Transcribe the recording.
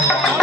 Come on.